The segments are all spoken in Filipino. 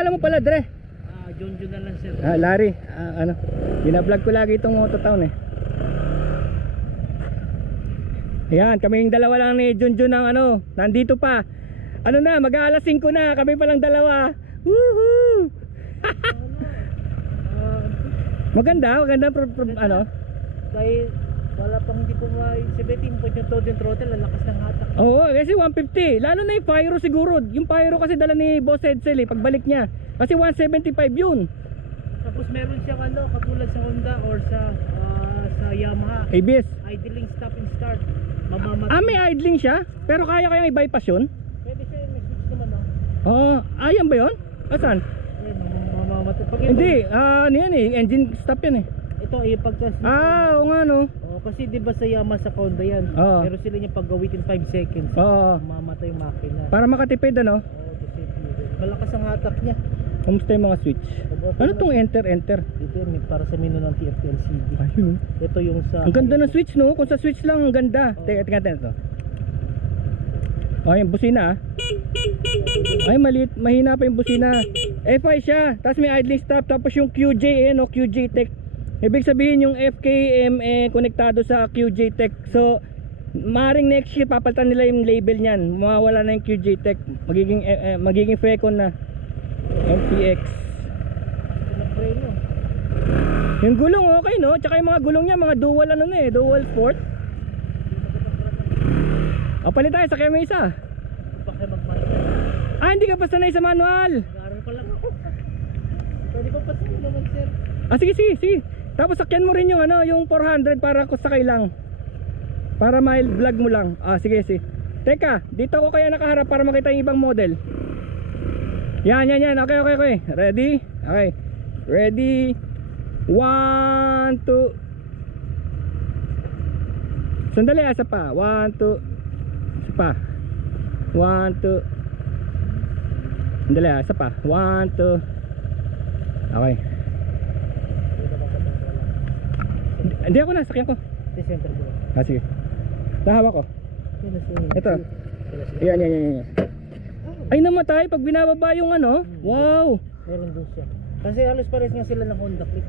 pangalan mo pala, Dre? Junjun na lang sir. Larry. Ano? Binablog ko lagi itong Mototown eh. Ayan, kaming dalawa lang ni Junjun ng ano, nandito pa. Ano na, mag-aalas 5 na, kami pa lang dalawa. Woohoo! Maganda ano? Kaya wala pang hindi po 17 point yung Toad and Throttle, lalakas ng hatak. Oo, kasi 150. Lalo na yung Pyro siguro. Yung Pyro kasi dala ni Boss Edsel eh, pagbalik niya. Kasi 175 yun. Tapos meron siyang ano, katulad sa Honda or sa Yamaha, ABS. idling stop and start. Mamamatay. May idling siya? Pero kaya kayang i-bypass yun? Pwede siya may switch naman Oo, ayan ba yun? Asan? Ayun, mamamatay. Pag Hindi, ano yan eh, engine stop yan eh. ito ay pagkas. Oo nga no. Kasi 'di ba sa Yamaha sa Honda yan. Oo. Pero sila niya pag within 5 seconds. Oo. Mamamatay yung makina. Para makatipid ano? Malakas ang hatak niya. Kumusta yung mga switch? Ano tong enter? Dito yun, para sa menu ng TFT-LCD. Ayun. Ito yung sa... Ang ganda ng switch no? Kung sa switch lang ang ganda. Teka ito. Yung busina ay maliit, mahina pa yung busina. FI siya, tapos may idling stop. Tapos yung QJ no? QJ Tech. Ibig sabihin yung FKM konektado sa QJ Tech. So maring next year papalitan nila yung label niyan. Mawawala na yung QJ Tech. Magiging Fecon na MPX. Yung gulong okay no? Tsaka yung mga gulong niya, mga dual ano na eh, dual sport. Palit tayo, sakay mo isa. Hindi ka pa sanay sa manual. Nag-aaral pa lang ako. Pwede pa pasok naman sir. Sige. Tapos sakyan mo rin yung ano, yung 400 para sakay lang. Para mild vlog mo lang. Sige. Teka, dito ako kaya nakaharap para makita yung ibang model. Yan. Okay. Ready? Okay. Ready? 1, 2. Sandali, asa pa. 1, 2. Isa pa. 1, 2. Sandali, asa pa. 1, 2. Okay. Hindi ako na, sakyan ko. Ito center ko. Sige. Nahawak ko. Ito. Yan. Ay, namatay pag binababa yung ano. Wow. Meron doon siya. Kasi halos pares nga sila ng Honda Click.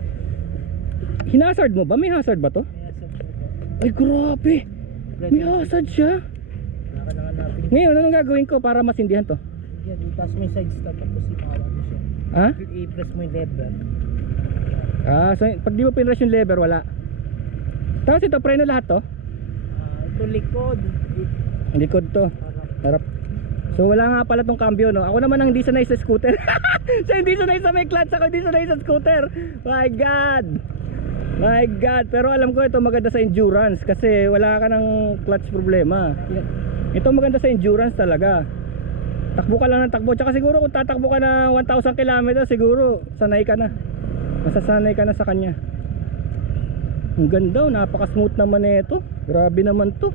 Hinazard mo ba? May hazard ba to? Ay, grabe. May hazard siya. Nakahanapin. Ngayon, anong gagawin ko para masindihan to? Yan, itas mo yung side stop tapos ipahawa mo siya. I-press mo yung lever. So pag di mo pinrush yung lever, wala. Tapos ito, preno lahat to? Ito likod. Likod to. Harap. So wala nga pala tong cambio no. Ako naman ang hindi sanay sa scooter. So hindi sanay sa may clutch, ako hindi sanay sa scooter. My God. Pero alam ko ito maganda sa endurance kasi wala ka ng clutch problema. Ito maganda sa endurance talaga. Takbo ka lang ng takbo. Tsaka siguro kung tatakbo ka na 1,000 km, siguro sanay ka na. Masasanay ka na sa kanya. Ang ganda, napaka smooth naman nito. Grabe naman to.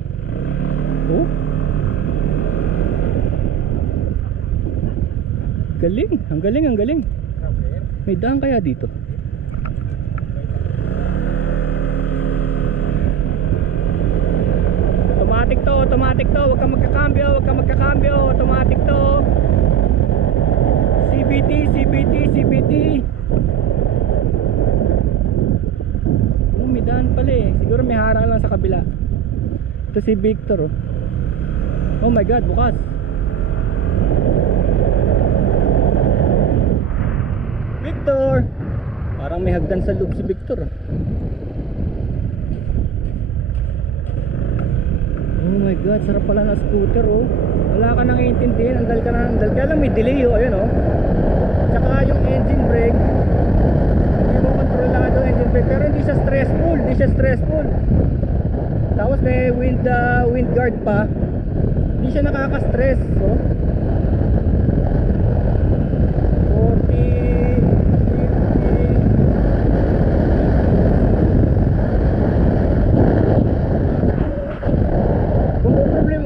Galing, ang galing. May daan kaya dito? Automatic to, huwag kang magkakambyo, automatic to. CBT. May daan pala eh. Siguro may harang lang sa kabila. Ito si Victor oh my God, bukas. Victor! Parang may hagdan sa loob si Victor. Oh my God, sarap pala ng scooter Wala ka nang iintindihin, andal ka lang may delay ayun Tsaka yung engine brake, hindi mo kontrolado yung engine brake, pero hindi siya stressful. Tapos may wind guard pa. Hindi siya nakaka-stress 40.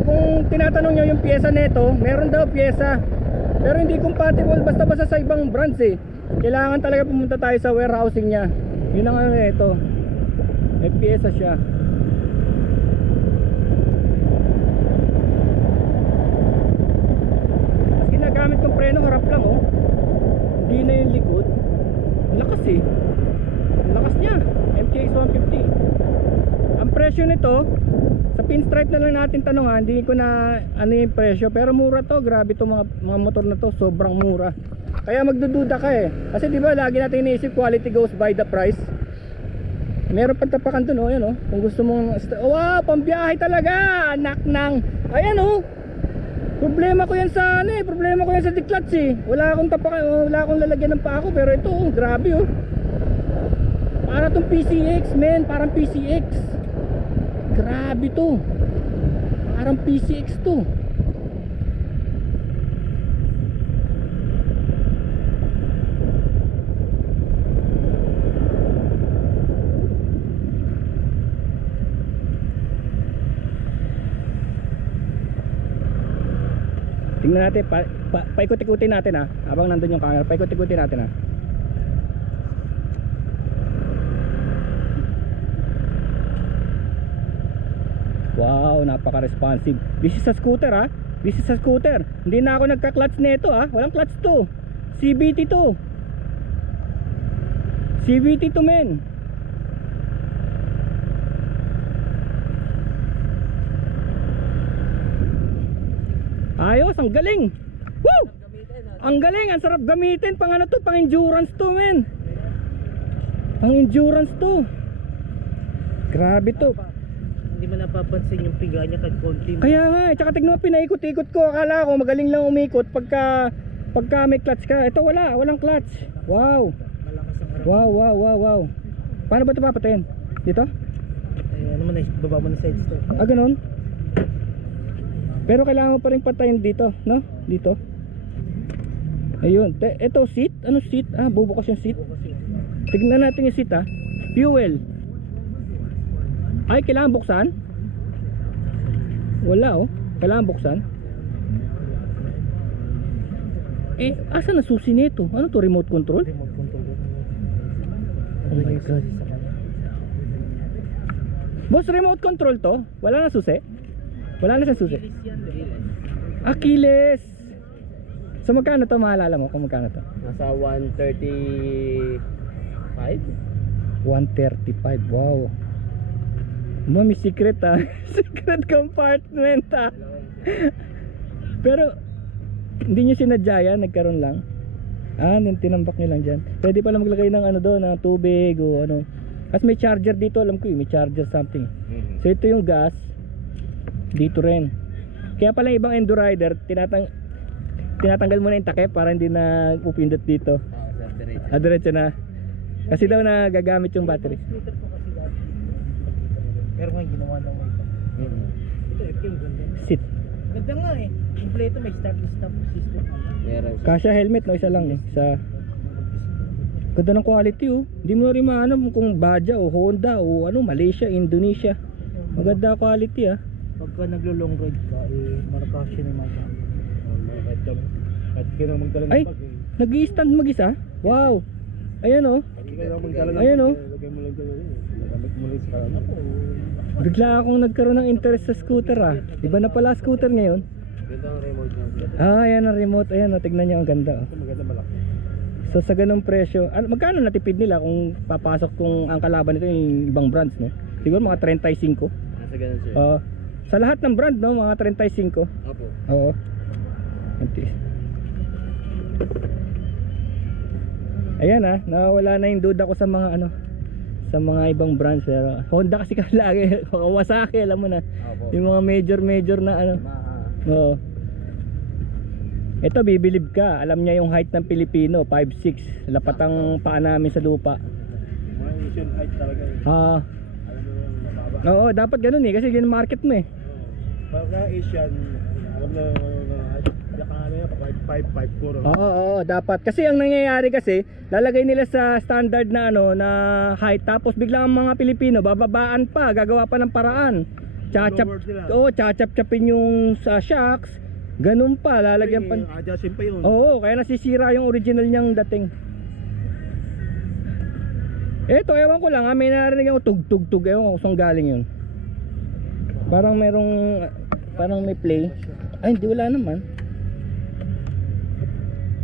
Kung tinatanong nyo yung pyesa nito, meron daw pyesa, pero hindi compatible basta sa ibang brands eh. Kailangan talaga pumunta tayo sa warehousing nya. Yun ang ano ito. May pyesa siya. Mas ginagamit kong preno, harap lang lakas eh. Ang lakas niya. MTX 150. Ang presyo nito, sa pinstripe na lang natin tanungan, hindi ko na ano yung presyo, pero mura to. Grabe to mga motor na to, sobrang mura. Kaya magdududa ka eh. Kasi di ba lagi natin iniisip quality goes by the price. Meron pang tapakan dun, oh, yan oh. Kung gusto mong, wow, pambiyahe talaga, anak ng, ayan oh. Problema ko yan sa ano eh, problema ko yan sa decluts eh. Wala akong tapakan, oh, wala akong lalagyan ng paa ko, pero ito oh, grabe oh. Para tong PCX, men, parang PCX. Grabe to. Parang PCX to. Tingnan natin, paikot-ikutin natin ha. Habang nandun yung camera, paikot-ikutin natin ha. Wow, napaka-responsive. This is a scooter ha. This is a scooter. Hindi na ako nagka-clutch nito ha. Walang clutch to. CVT to. CVT to men. Ayos, ang galing. Woo! Ang galing, ang sarap gamitin. Pang ano to, pang endurance to men. Pang endurance to. Grabe to. Hindi mo napapansin yung piga niya kahit konti. Kaya nga, tsaka tignan mo, pinaikot-ikot ko. Akala ko magaling lang umikot pagka may clutch ka. Ito walang clutch. Wow. Malakas ang Wow. Paano ba ito papatayin? Dito? ano mo na, baba mo na side step. Ah, ganun? Pero kailangan mo pa rin patayin dito, no? Dito. Ayun. Ito seat? Ano seat? Ah, bubukas yung seat. Tignan natin yung seat ah. Fuel. Ay, kailangan buksan? Wala oh. Kailangan buksan? Eh, asa na susi nito? Ano to, remote control? Remote control. Oh my God. Boss, remote control to? Wala na susi? Wala na sa susi? Achilles! So magkano to, maalala mo kung magkano to? Nasa 135? 135, wow. May secret ah. Secret compartment ah. Pero hindi nyo sinadya yan, nagkaroon lang. Ah, tinambak nyo lang dyan. Pwede pala maglagay ng ano doon, ng tubig o ano. Kasi may charger dito, alam ko may charger something. So ito yung gas. Dito rin. Kaya pala ibang Endurider, tinatanggal mo na yung takip para hindi na pupindot dito. Diretso na. Kasi daw na gagamit yung battery. Scooter ko kasi dati. Pero ngayon ginawa na mo ito. Ito, yung ganda. Seat. Ganda nga eh. Kompleto, may start and stop system. Kasya helmet, no? Isa lang eh. Ganda ng quality oh. Hindi mo rin maano kung Baja o Honda o ano, Malaysia, Indonesia. Maganda quality ah. Pagka naglo-long ride ka, eh, marakasya na yung mga kahit ka na magdala ng Ay, bag eh. nag-i-stand mag-isa? Wow. Ayan oh. Ayan oh. Lagay mo lang dyan eh. Nagamit mo lang sa kanan. Bigla akong nagkaroon ng interest sa scooter ah. Iba na pala scooter ngayon. Ganda ang remote niya. Ah, ayan ang remote. Ayan oh, tignan niyo ang ganda oh. Ito maganda malaki. So sa ganung presyo, magkano natipid nila kung papasok kung ang kalaban nito yung ibang brands no? Siguro mga 35. Nasa ganun sir. Sa lahat ng brand no, mga 35. Opo. Oo. Ayan ah, nawala na yung duda ko sa mga ano, sa mga ibang brands. Pero Honda kasi lagi, Kawasaki alam mo na. Opo. Yung mga major na ano. Oo. Ito bibilib ka, alam niya yung height ng Pilipino, 5'6". Lapat ang paa namin sa lupa. Mga Asian height talaga eh. Ah, Alam mo yung mababa. oo, dapat ganun eh, kasi yun ang market mo eh. Pagka Asian, alam na ano yan, 5'4". Oo, dapat. Kasi ang nangyayari kasi, lalagay nila sa standard na ano, na height, tapos biglang ang mga Pilipino, bababaan pa, gagawa pa ng paraan. Lower sila. Chachap-chapin yung sa shocks. Ganun pa, lalagyan pa. Adjustin pa yun. Oo, kaya nasisira yung original niyang dating. Eto, ewan ko lang, may narinig ako tug-tug-tug. Ewan ko kung saan galing yun. Parang may play. Ay, hindi, wala naman.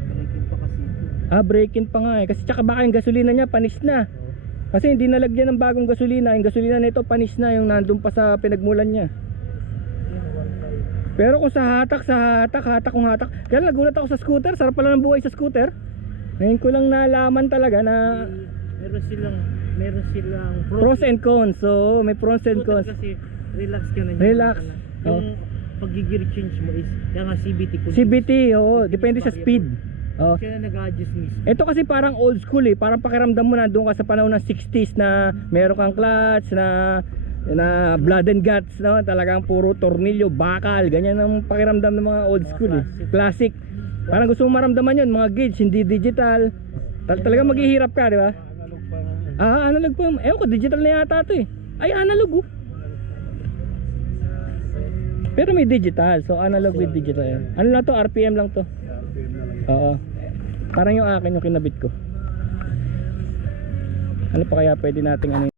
Connected pa kasi ito. Break-in pa nga eh. Kasi tsaka baka yung gasolina niya panis na. Kasi hindi nalagyan ng bagong gasolina. Yung gasolina nito panis na, yung nandun pa sa pinagmulan niya. Pero kung sa hatak kung hatak. Kaya nagulat ako sa scooter. Sarap pala ng buhay sa scooter. Ngayon ko lang nalaman talaga na meron silang pros and cons. So may pros and cons. Kasi relax ka na. Relax. Yung pag-gear change mo is yung CBT. CBT, oo. Depende sa speed. Oh. Kaya nag-adjust mismo. Ito kasi parang old school eh. Parang pakiramdam mo na doon ka sa panahon ng 60s na meron kang clutch na blood and guts, no? Talagang puro tornilyo, bakal, ganyan ang pakiramdam ng mga old school eh. Classic. Parang gusto mo maramdaman yun, mga gauge, hindi digital. Talagang maghihirap ka, di ba? Analog pa. Analog pa. Ewan ko, digital na yata ito eh. Ay, analog oh. Pero may digital, so analog with digital yan. Ano lang to, RPM lang to. Oo. Parang yung akin yung kinabit ko. Ano pa kaya pwede nating ano